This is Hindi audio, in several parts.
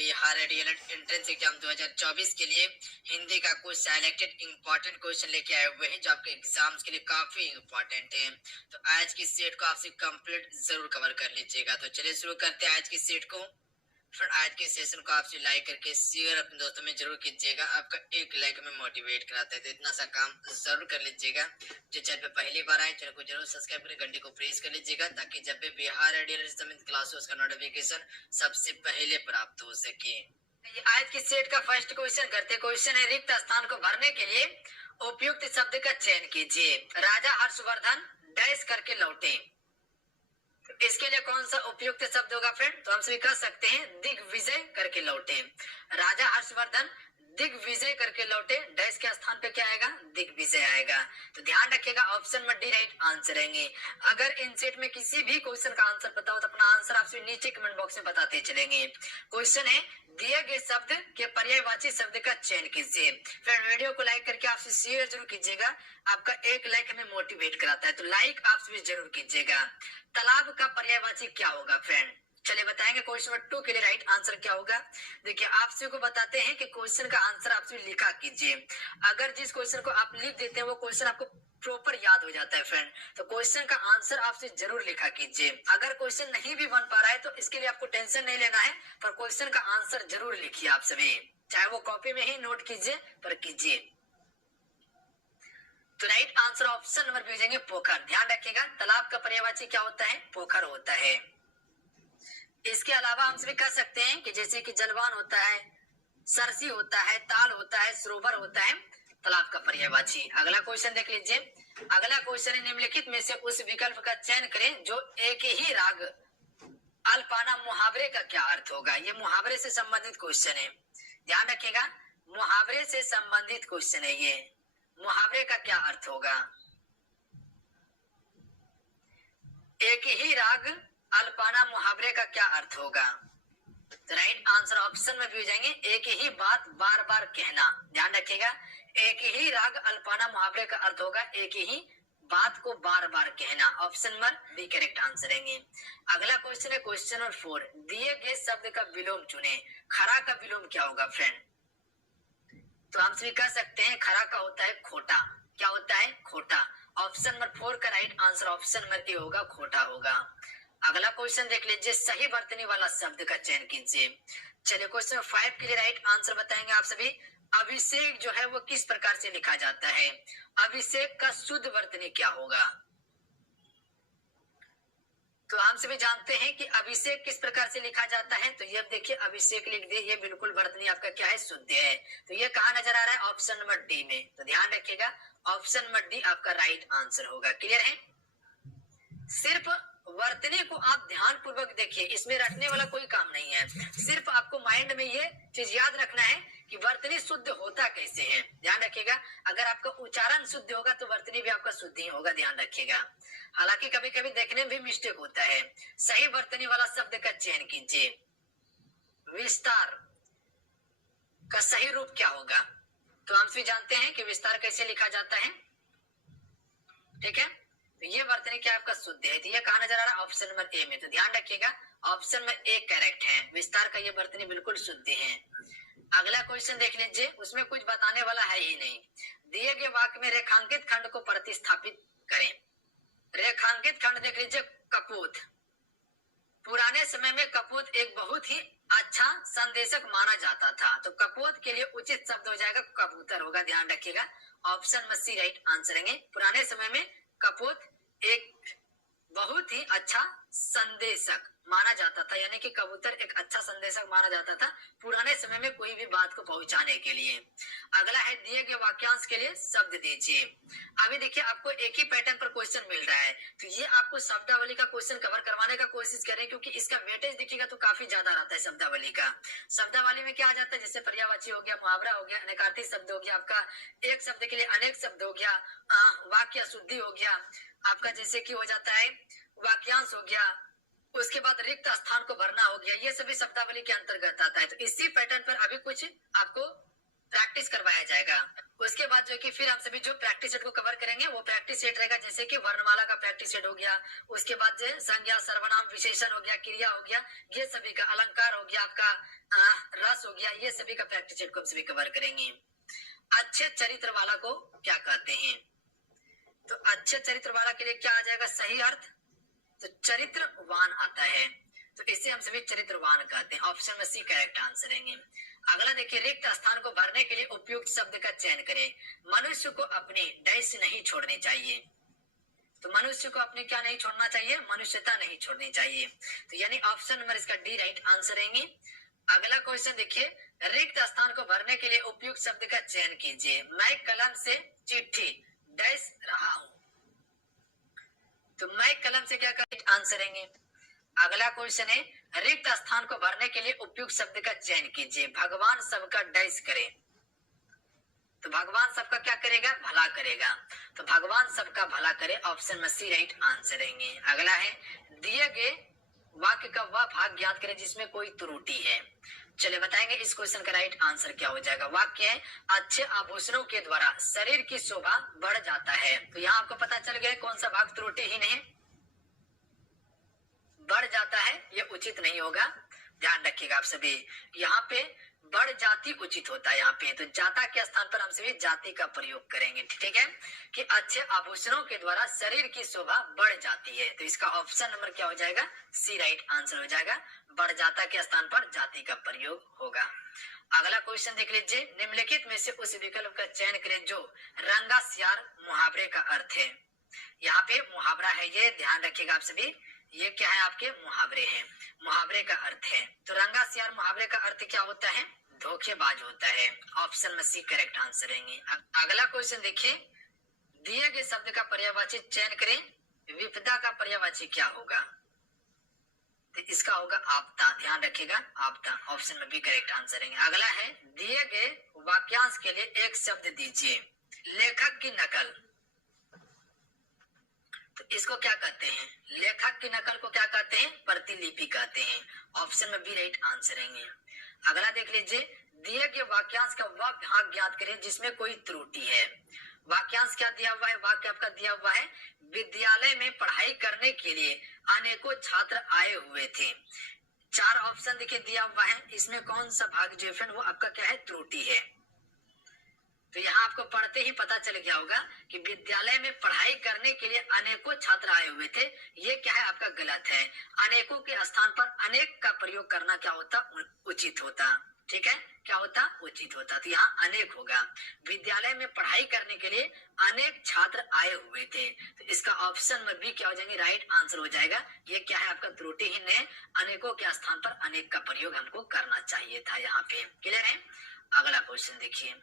बिहार डीएलएड एंट्रेंस एग्जाम 2024 के लिए हिंदी का कुछ सिलेक्टेड इंपॉर्टेंट क्वेश्चन लेके आए हुए हैं जो आपके एग्जाम्स के लिए काफी इंपॉर्टेंट है। तो आज की सेट को आपसे कंप्लीट जरूर कवर कर लीजिएगा। तो चलिए शुरू करते हैं आज की सेट को। फ्रेंड, आज के सेशन को आपसे लाइक करके शेयर अपने दोस्तों में जरूर कीजिएगा। आपका एक लाइक में मोटिवेट कराता है, तो इतना सा काम जरूर कर लीजिएगा। जो चैनल पे पहली बार आए चैनल को जरूर सब्सक्राइब करके घंटे को प्रेस कर लीजिएगा ताकि जब भी बिहार संबंधित क्लास हो उसका नोटिफिकेशन सबसे पहले प्राप्त हो सके। आज की सेट का फर्स्ट क्वेश्चन करते। क्वेश्चन है, रिक्त स्थान को भरने के लिए उपयुक्त शब्द का चयन कीजिए। राजा हर्षवर्धन डैश करके लौटे। इसके लिए कौन सा उपयुक्त शब्द होगा फ्रेंड? तो हम सभी कह सकते हैं दिग्विजय करके लौटे। राजा हर्षवर्धन दिग्विजय करके लौटे, डैश के स्थान पे क्या आएगा? दिग्विजय आएगा। तो ध्यान रखिएगा ऑप्शन में डी राइट आंसर रहेंगे। अगर इन सेट में किसी भी क्वेश्चन का आंसर पता हो तो अपना आंसर आपसे नीचे कमेंट बॉक्स में बताते चलेंगे। क्वेश्चन है, दिए गए शब्द के पर्यायवाची शब्द का चयन कीजिए। फ्रेंड, वीडियो को लाइक करके आपसे शेयर जरूर कीजिएगा। आपका एक लाइक हमें मोटिवेट कराता है, तो लाइक आप सभी जरूर कीजिएगा। तालाब का पर्यायवाची क्या होगा फ्रेंड? चलिए बताएंगे। क्वेश्चन नंबर 2 के लिए राइट आंसर क्या होगा? देखिए, आपसे को बताते हैं कि क्वेश्चन का आंसर आपसे लिखा कीजिए। अगर जिस क्वेश्चन को आप लिख देते हैं वो क्वेश्चन आपको प्रॉपर याद हो जाता है फ्रेंड, तो क्वेश्चन का आंसर आपसे जरूर लिखा कीजिए। अगर क्वेश्चन नहीं भी बन पा रहा है तो इसके लिए आपको टेंशन नहीं लेना है, पर क्वेश्चन का आंसर जरूर लिखिए आप सभी, चाहे वो कॉपी में ही नोट कीजिए पर कीजिए। तो right answer option number B हो जाएंगे पोखर। ध्यान रखिएगा, तालाब का पर्यायवाची क्या होता है? पोखर होता है। इसके अलावा हम सभी कह सकते हैं कि जैसे कि जलवान होता है, सरसी होता है, ताल होता है, सरोवर होता है तालाब का पर्यायवाची। अगला क्वेश्चन देख लीजिए। अगला क्वेश्चन है, निम्नलिखित में से उस विकल्प का चयन करें जो एक ही राग अल्पाना मुहावरे का क्या अर्थ होगा। ये मुहावरे से संबंधित क्वेश्चन है, ध्यान रखिएगा। मुहावरे से संबंधित क्वेश्चन है ये। मुहावरे का क्या अर्थ होगा? एक ही राग अल्पाना मुहावरे का क्या अर्थ होगा? तो राइट आंसर ऑप्शन में भी हो जाएंगे एक ही बात बार बार कहना। ध्यान रखिएगा, एक ही राग अल्पाना मुहावरे का अर्थ होगा एक ही बात को बार बार कहना। Option number B correct answer रहेंगे। अगला क्वेश्चन है क्वेश्चन नंबर 4, दिए गए शब्द का विलोम चुने। खरा का विलोम क्या होगा फ्रेंड? तो हम सभी कह सकते हैं खरा का होता है खोटा। क्या होता है? खोटा। ऑप्शन नंबर 4 का right answer option number A होगा, खोटा होगा। अगला क्वेश्चन देख लीजिए, सही वर्तनी वाला शब्द का चयन कीजिए। चलिए क्वेश्चन 5 के लिए राइट आंसर बताएंगे आप सभी। अभिषेक जो है वो किस प्रकार से लिखा जाता है? अभिषेक का शुद्ध वर्तनी क्या होगा? तो हम सभी जानते हैं कि अभिषेक किस प्रकार से लिखा जाता है। तो ये देखिए, अभिषेक लिख दिए, ये बिल्कुल वर्तनी आपका क्या है? शुद्ध है। तो ये कहाँ नजर आ रहा है? ऑप्शन नंबर डी में। तो ध्यान रखिएगा, ऑप्शन नंबर डी आपका राइट आंसर होगा। क्लियर है? सिर्फ वर्तनी को आप ध्यान पूर्वक देखिए, इसमें रखने वाला कोई काम नहीं है। सिर्फ आपको माइंड में ये चीज याद रखना है कि वर्तनी शुद्ध होता कैसे है। ध्यान रखिएगा, अगर आपका उच्चारण शुद्ध होगा तो वर्तनी भी आपका शुद्ध ही होगा। ध्यान रखिएगा, हालांकि कभी कभी देखने में भी मिस्टेक होता है। सही वर्तनी वाला शब्द का चयन कीजिए। विस्तार का सही रूप क्या होगा? तो हम सभी जानते हैं कि विस्तार कैसे लिखा जाता है। ठीक है, तो ये वर्तनी क्या आपका शुद्ध है। तो ये कहाँ नजर आ रहा है? ऑप्शन नंबर ए में। तो ध्यान रखिएगा, ऑप्शन में ए करेक्ट है। विस्तार का ये वर्तनी बिल्कुल शुद्ध है। अगला क्वेश्चन देख लीजिए, उसमें कुछ बताने वाला है ही नहीं। दिए गए वाक्य में रेखांकित खंड को प्रतिस्थापित करें। रेखांकित खंड देख लीजिए, कपूत। पुराने समय में कपूत एक बहुत ही अच्छा संदेशक माना जाता था, तो कपूत के लिए उचित शब्द हो जाएगा कबूतर होगा। ध्यान रखिएगा, ऑप्शन में सी राइट आंसर रहेंगे। पुराने समय में कपूत एक बहुत ही अच्छा संदेशक माना जाता था, यानी कि कबूतर एक अच्छा संदेशक माना जाता था पुराने समय में कोई भी बात को पहुंचाने के लिए। अगला है, दिए गए वाक्यांश के लिए शब्द दीजिए। अभी देखिए, आपको एक ही पैटर्न पर क्वेश्चन मिल रहा है, तो ये आपको शब्दावली का क्वेश्चन कवर करवाने का कोशिश करें, क्योंकि इसका वेटेज देखिएगा तो काफी ज्यादा रहता है शब्दावली का। शब्दावली में क्या आ जाता है? जैसे पर्यायवाची हो गया, मुहावरा हो गया, अनेकार्थी शब्द हो गया, आपका एक शब्द के लिए अनेक शब्द हो गया, वाक्य शुद्धि हो गया, आपका जैसे कि हो जाता है वाक्यांश हो गया, उसके बाद रिक्त स्थान को भरना हो गया। ये सभी शब्दावली के अंतर्गत आता है। तो इसी पैटर्न पर अभी कुछ आपको प्रैक्टिस करवाया जाएगा। उसके बाद जो कि फिर हम सभी जो प्रैक्टिस सेट को कवर करेंगे वो प्रैक्टिस सेट रहेगा, जैसे कि वर्णमाला का प्रैक्टिस सेट हो गया, उसके बाद जो संज्ञा सर्वनाम विशेषण हो गया, क्रिया हो गया, ये सभी का अलंकार हो गया, आपका रस हो गया, ये सभी का प्रैक्टिस सेट को हम सभी कवर करेंगे। अच्छे चरित्र वाला को क्या कहते हैं? तो अच्छे चरित्र वाला के लिए क्या आ जाएगा सही अर्थ? तो चरित्रवान आता है, तो इसे हम सभी चरित्रवान कहते हैं। ऑप्शन में सी करेक्ट आंसर है। अगला देखिए, रिक्त स्थान को भरने के लिए उपयुक्त शब्द का चयन करें। मनुष्य को अपनी डैश नहीं छोड़नी चाहिए। तो मनुष्य को अपनी क्या नहीं छोड़ना चाहिए? मनुष्यता नहीं छोड़नी चाहिए। तो यानी ऑप्शन नंबर इसका डी राइट आंसर है। अगला क्वेश्चन देखिए, रिक्त स्थान को भरने के लिए उपयुक्त शब्द का चयन कीजिए। मैं कलम से चिट्ठी डैश रहा हूं। तो मैं कलम से क्या करेक्ट आंसर है। अगला क्वेश्चन है, रिक्त स्थान को भरने के लिए उपयुक्त शब्द का चयन कीजिए। भगवान सबका डैश करे। तो भगवान सबका क्या करेगा? भला करेगा। तो भगवान सबका भला करे, ऑप्शन में सी राइट आंसर है। अगला है, दिए गए वाक्य का वह भाग ज्ञात करें जिसमें कोई त्रुटि है। चलिए बताएंगे इस क्वेश्चन का राइट आंसर क्या हो जाएगा। वाक्य है, अच्छे आभूषणों के द्वारा शरीर की शोभा बढ़ जाता है। तो यहाँ आपको पता चल गया कौन सा भाग त्रुटिहीन है, बढ़ जाता है, ये उचित नहीं होगा, ध्यान रखिएगा आप सभी। यहाँ पे बढ़ जाती उचित होता है यहाँ पे, तो जाता के स्थान पर हम सभी जाति का प्रयोग करेंगे। ठीक है, कि अच्छे आभूषणों के द्वारा शरीर की शोभा बढ़ जाती है। तो इसका ऑप्शन नंबर क्या हो जाएगा? सी राइट आंसर हो जाएगा। बढ़ जाता के स्थान पर जाति का प्रयोग होगा। अगला क्वेश्चन देख लीजिए, निम्नलिखित में से उस विकल्प का चयन करें जो रंगा सियार मुहावरे का अर्थ है। यहाँ पे मुहावरा है, ये ध्यान रखिएगा आप सभी। ये क्या है? आपके मुहावरे हैं, मुहावरे का अर्थ है। तो रंगा सियार मुहावरे का अर्थ क्या होता है? धोखेबाज होता है। ऑप्शन में सी करेक्ट आंसर है। अगला क्वेश्चन देखिए, दिए गए शब्द का पर्यायवाची चयन करें। विपदा का पर्यायवाची क्या होगा? तो इसका होगा आपदा, ध्यान रखिएगा, आपदा। ऑप्शन में भी करेक्ट आंसर है। अगला है, दिए गए वाक्यांश के लिए एक शब्द दीजिए। लेखक की नकल, तो इसको क्या कहते हैं? लेखक की नकल को क्या कहते हैं? प्रतिलिपि कहते हैं। ऑप्शन में बी राइट आंसर है। अगला देख लीजिए, दिए गए वाक्यांश का वह भाग ज्ञात करें जिसमें कोई त्रुटि है। वाक्यांश क्या दिया हुआ है? वाक्य आपका दिया हुआ है, विद्यालय में पढ़ाई करने के लिए अनेकों छात्र आए हुए थे। चार ऑप्शन देखिए दिया हुआ है, इसमें कौन सा भाग जो है वो आपका क्या है? त्रुटि है। तो यहाँ आपको पढ़ते ही पता चल गया होगा कि विद्यालय में पढ़ाई करने के लिए अनेकों छात्र आए हुए थे, ये क्या है? आपका गलत है। अनेकों के स्थान पर अनेक का प्रयोग करना क्या होता? उचित होता। ठीक है, क्या होता? उचित होता। तो यहाँ अनेक होगा। विद्यालय में पढ़ाई करने के लिए अनेक छात्र आए हुए थे, तो इसका ऑप्शन में भी क्या हो जाएंगे? राइट आंसर हो जाएगा। ये क्या है? आपका त्रुटिहीन है। अनेकों के स्थान पर अनेक का प्रयोग हमको करना चाहिए था यहाँ पे। क्लियर है? अगला क्वेश्चन देखिए,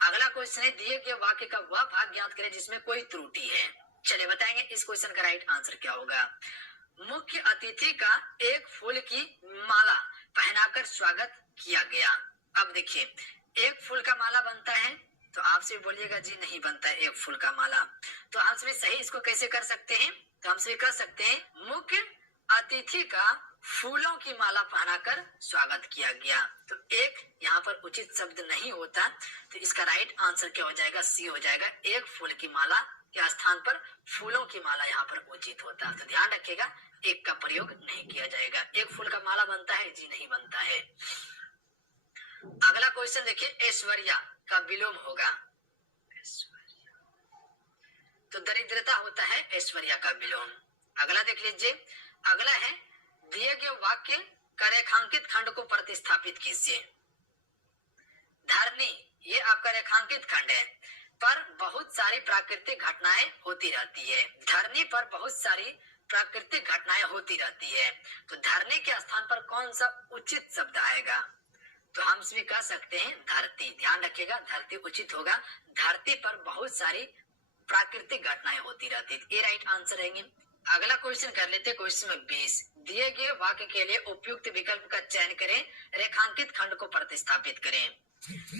अगला क्वेश्चन है, दिए गए वाक्य का वह भाग ज्ञात करें जिसमें कोई त्रुटि है। चलिए बताएंगे इस क्वेश्चन का राइट आंसर क्या होगा। मुख्य अतिथि का एक फूल की माला पहनाकर स्वागत किया गया। अब देखिए, एक फूल का माला बनता है, तो आपसे बोलिएगा जी नहीं बनता है एक फूल का माला। तो हम सभी सही इसको कैसे कर सकते हैं? तो हम सभी कर सकते हैं, मुख्य अतिथि का फूलों की माला पहनाकर स्वागत किया गया। तो एक यहाँ पर उचित शब्द नहीं होता, तो इसका राइट आंसर क्या हो जाएगा? सी हो जाएगा। एक फूल की माला के स्थान पर फूलों की माला यहाँ पर उचित होता। तो ध्यान रखिएगा, एक का प्रयोग नहीं किया जाएगा। एक फूल का माला बनता है जी नहीं बनता है। अगला क्वेश्चन देखिए, ऐश्वर्या का विलोम होगा। तो दरिद्रता होता है ऐश्वर्या का विलोम। अगला देख लीजिए, अगला है, दिए गए वाक्य का रेखांकित खंड को प्रतिस्थापित कीजिए। धरनी, ये आपका रेखांकित खंड है, पर बहुत सारी प्राकृतिक घटनाएं होती रहती है। धरनी पर बहुत सारी प्राकृतिक घटनाएं होती रहती है, तो धरनी के स्थान पर कौन सा उचित शब्द आएगा? तो हम सभी कह सकते हैं धरती। ध्यान रखिएगा, धरती उचित होगा। धरती पर बहुत सारी प्राकृतिक घटनाएं होती रहती है, ये राइट आंसर रहेंगे। अगला क्वेश्चन कर लेते हैं, क्वेश्चन नंबर 20। दिए गए वाक्य के लिए उपयुक्त विकल्प का चयन करें, रेखांकित खंड को प्रतिस्थापित करें।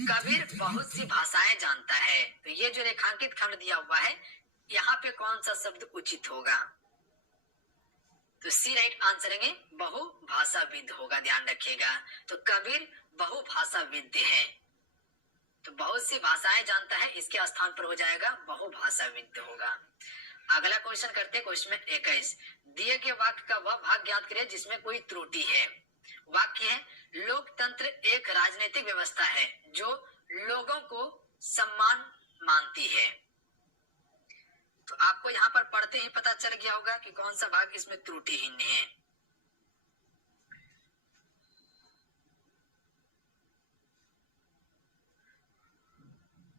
कबीर बहुत सी भाषाएं जानता है, तो ये जो रेखांकित खंड दिया हुआ है, यहाँ पे कौन सा शब्द उचित होगा? तो सी राइट आंसर है, बहुभाषाविद होगा। ध्यान रखिएगा, तो कबीर बहुभाषाविद है। तो बहुत सी भाषाएं जानता है, इसके स्थान पर हो जाएगा बहुभाषाविद होगा। अगला क्वेश्चन करते हैं, क्वेश्चन 21। दिए गए वाक्य का वह भाग ज्ञात करें जिसमें कोई त्रुटि है। वाक्य है लोकतंत्र एक राजनीतिक व्यवस्था है जो लोगों को सम्मान मानती है। तो आपको यहाँ पर पढ़ते ही पता चल गया होगा कि कौन सा भाग इसमें त्रुटिहीन है।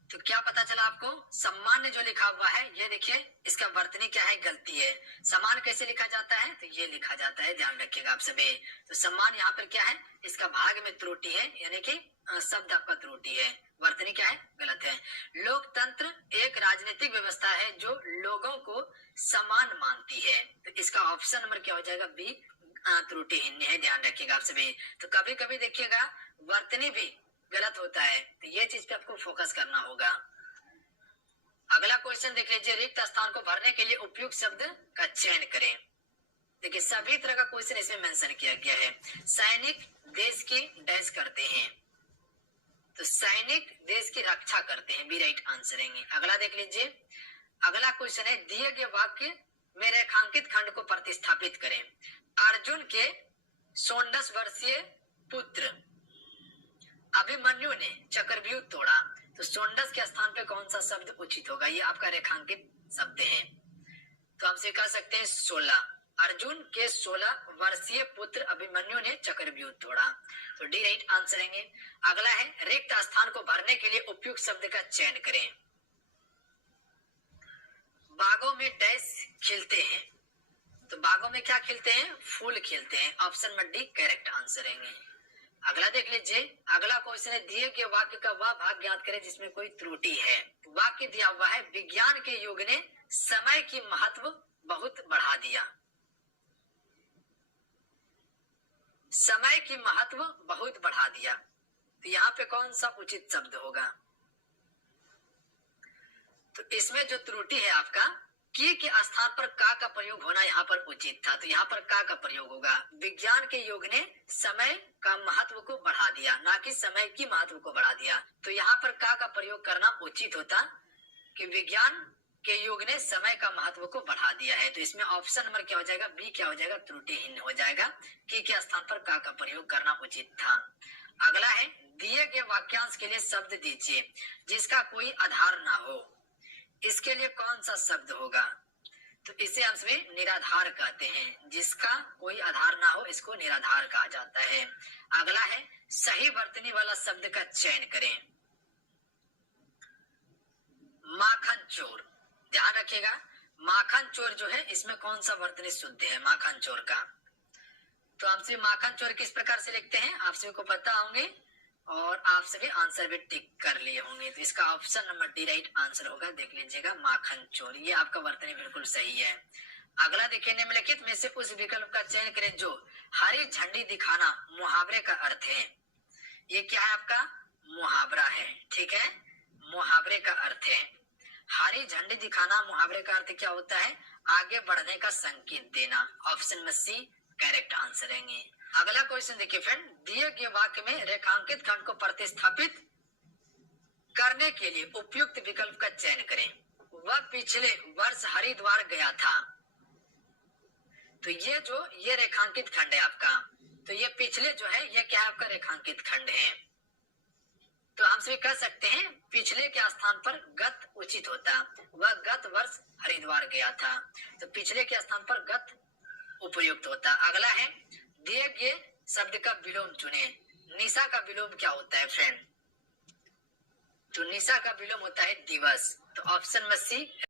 तो क्या पता चला आपको, सम्मान जो लिखा हुआ है ये देखिए इसका वर्तनी क्या है, गलती है। सम्मान कैसे लिखा जाता है, तो ये लिखा जाता है, ध्यान रखिएगा आप सभी। तो सम्मान यहाँ पर क्या है, इसका भाग में त्रुटि है, यानी कि शब्द आपका त्रुटि है, वर्तनी क्या है, गलत है। लोकतंत्र एक राजनीतिक व्यवस्था है जो लोगों को समान मानती है, तो इसका ऑप्शन नंबर क्या हो जाएगा, बी त्रुटिहीन है, ध्यान रखिएगा आप सभी। तो कभी कभी देखिएगा वर्तनी भी गलत होता है, तो ये चीज पे आपको फोकस करना होगा। अगला क्वेश्चन देख लीजिए, रिक्त स्थान को भरने के लिए उपयुक्त शब्द का चयन करें। देखिए सभी तरह का क्वेश्चन इसमें मेंशन किया गया है। सैनिक देश की डैश करते हैं, तो सैनिक देश की रक्षा करते हैं, बी राइट आंसर है। अगला देख लीजिए, अगला क्वेश्चन है दिए गए वाक्य में रेखांकित खंड को प्रतिस्थापित करें। अर्जुन के 16 वर्षीय पुत्र अभिमन्यु ने चक्रव्यूह तोड़ा, तो 16 के स्थान पे कौन सा शब्द उचित होगा, ये आपका रेखांकित शब्द है। तो हम से कह सकते हैं 16, अर्जुन के 16 वर्षीय पुत्र अभिमन्यु ने चक्रव्यूह तोड़ा, तो डी राइट आंसर है। अगला है रिक्त स्थान को भरने के लिए उपयुक्त शब्द का चयन करें। बागों में डैश खिलते हैं, तो बागों में क्या खिलते हैं, फूल खिलते हैं, option number D correct answer है। अगला देख लीजिए, अगला क्वेश्चन है दिए गए वाक्य का वह भाग ज्ञात करें जिसमें कोई त्रुटि है। वाक्य दिया हुआ है विज्ञान के युग ने समय की महत्व बहुत बढ़ा दिया, समय की महत्व बहुत बढ़ा दिया, तो यहाँ पे कौन सा उचित शब्द होगा, तो इसमें जो त्रुटि है आपका की के स्थान पर का प्रयोग होना यहाँ पर उचित था, तो यहाँ पर का प्रयोग होगा। विज्ञान के युग ने समय का महत्व को बढ़ा दिया, ना कि समय की महत्व को बढ़ा दिया, तो यहाँ पर का प्रयोग करना उचित होता कि विज्ञान के युग ने समय का महत्व को बढ़ा दिया है। तो इसमें ऑप्शन नंबर क्या हो जाएगा, बी क्या हो जाएगा, त्रुटिहीन हो जाएगा, की के स्थान पर का प्रयोग करना उचित था। अगला है दिए गए वाक्यांश के लिए शब्द दीजिए जिसका कोई आधार ना हो, इसके लिए कौन सा शब्द होगा, तो इसे अंश में निराधार कहते हैं, जिसका कोई आधार ना हो इसको निराधार कहा जाता है। अगला है सही वर्तनी वाला शब्द का चयन करें। माखन चोर, ध्यान रखिएगा माखन चोर जो है इसमें कौन सा वर्तनी शुद्ध है माखन चोर का, तो आपसे माखन चोर किस प्रकार से लिखते हैं आप सभी को पता होंगे और आप सभी आंसर भी टिक कर लिए होंगे, तो इसका option number D right answer होगा, देख लीजिएगा माखन चोर, ये आपका वर्तनी बिल्कुल सही है। अगला देखिए निम्नलिखित में से उस विकल्प का चयन करें जो हरी झंडी दिखाना मुहावरे का अर्थ है। ये क्या है आपका, मुहावरा है, ठीक है, मुहावरे का अर्थ है। हरी झंडी दिखाना मुहावरे का अर्थ क्या होता है, आगे बढ़ने का संकेत देना, ऑप्शन में सी करेक्ट आंसर है। अगला क्वेश्चन देखिए फ्रेंड, दिए गए वाक्य में रेखांकित खंड को प्रतिस्थापित करने के लिए उपयुक्त विकल्प का चयन करें। वह पिछले वर्ष हरिद्वार गया था, तो ये रेखांकित खंड है आपका, तो ये पिछले जो है ये क्या है आपका रेखांकित खंड है, तो हम सभी कह सकते हैं पिछले के स्थान पर गत उचित होता, वह गत वर्ष हरिद्वार गया था, तो पिछले के स्थान पर गत उपयुक्त होता। अगला है दिए गए शब्द का विलोम चुने। निशा का विलोम क्या होता है फ्रेंड, तो निशा का विलोम होता है दिवस, तो ऑप्शन में सी